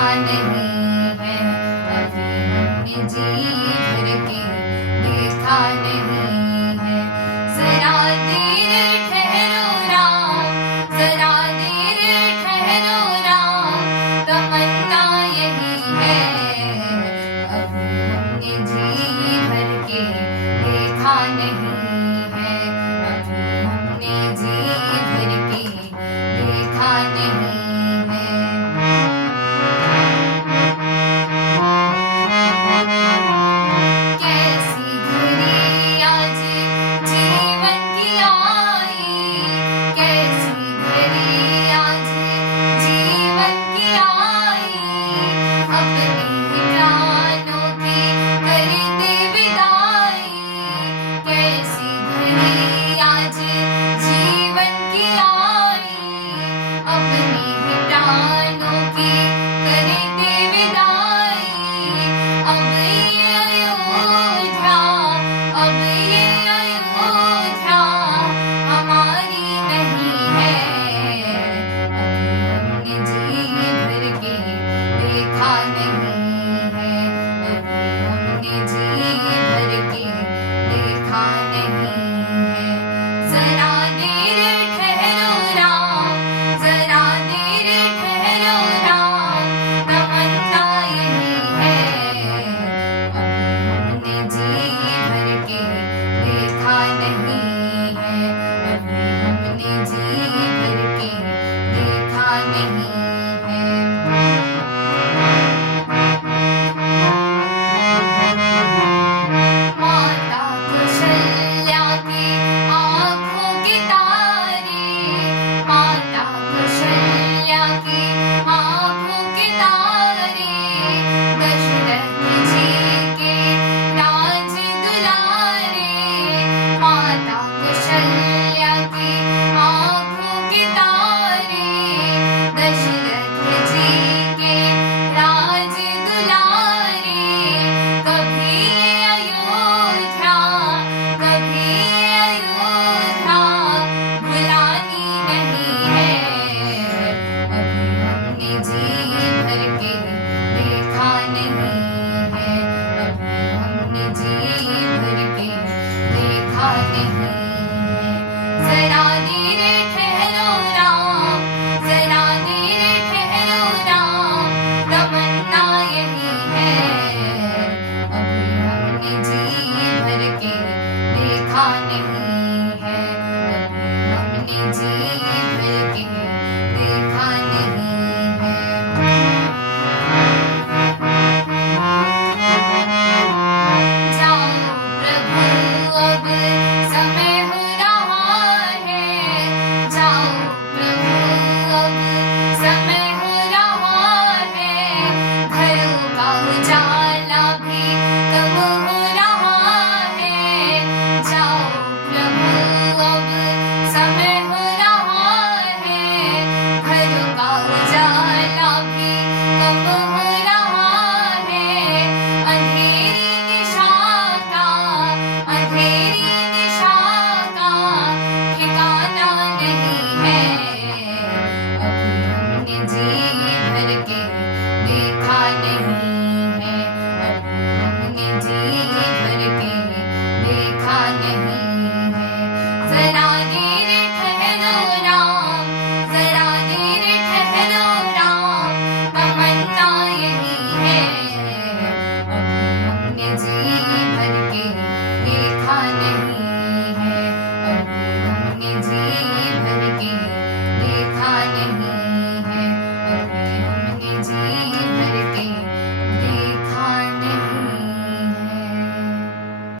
देखा नहीं है, अभी हमने जी भर के देखा नहीं है। जरा देर ठहरो राम, जरा देर ठहरो राम, तमन्ना यही है, अभी हमने जी भर के देखा नहीं है, अभी हमने जी भर के देखा नहीं है। कैसी घड़ी आज जीवन की आई, कैसी घड़ी आज जीवन की आई, अपने ही प्राणों की करते विदाई। कैसी घड़ी आज जीवन की आई, अपने ही प्राणों की करते विदाई। अब ये अयोध्या, अब ये अयोध्या हमारी नहीं है, अभी हमने जी भर के देखा नहीं है, अभी हमने जी भर के देखा नहीं है। जरा देर ठहरो राम, जरा देर ठहरो राम, तमन्ना यही है, अभी हमने जी भर के देखा नहीं है, अभी हमने जी भर के देखा नहीं है। माता कौशल्या की आँखों के तारे, माता कौशल्या की आँखों के तारे, दशरथ जी के राज दुलारे। माता कौशल्या की आँखों के तारे, दशरथ जी के राज दुलारे। कभी अयोध्या, कभी अयोध्या भुलानी नहीं है, अभी हमने जी भर के देखा नहीं है, अभी हमने जी भर के देखा नहीं है। जरा देर ठहरो राम, जरा देर ठहरो राम, तमन्ना यही है, अभी हमने जी भर के देखा नहीं है, अभी हमने जी भर के देखा नहीं है। जाओ प्रभु अब समय हो रहा है, जाओ प्रभु अब समय हो रहा है, घरों का उजाला भी कम हो रहा है। जाओ प्रभु अब समय हो रहा है, घरों का उजाला भी कम हो रहा है। अंधेरी दिशा का, अंधेरी दिशा का ठिकाना नहीं है, अभी हमने जी भर के देखा नहीं है, अभी हमने जी भर के देखा नहीं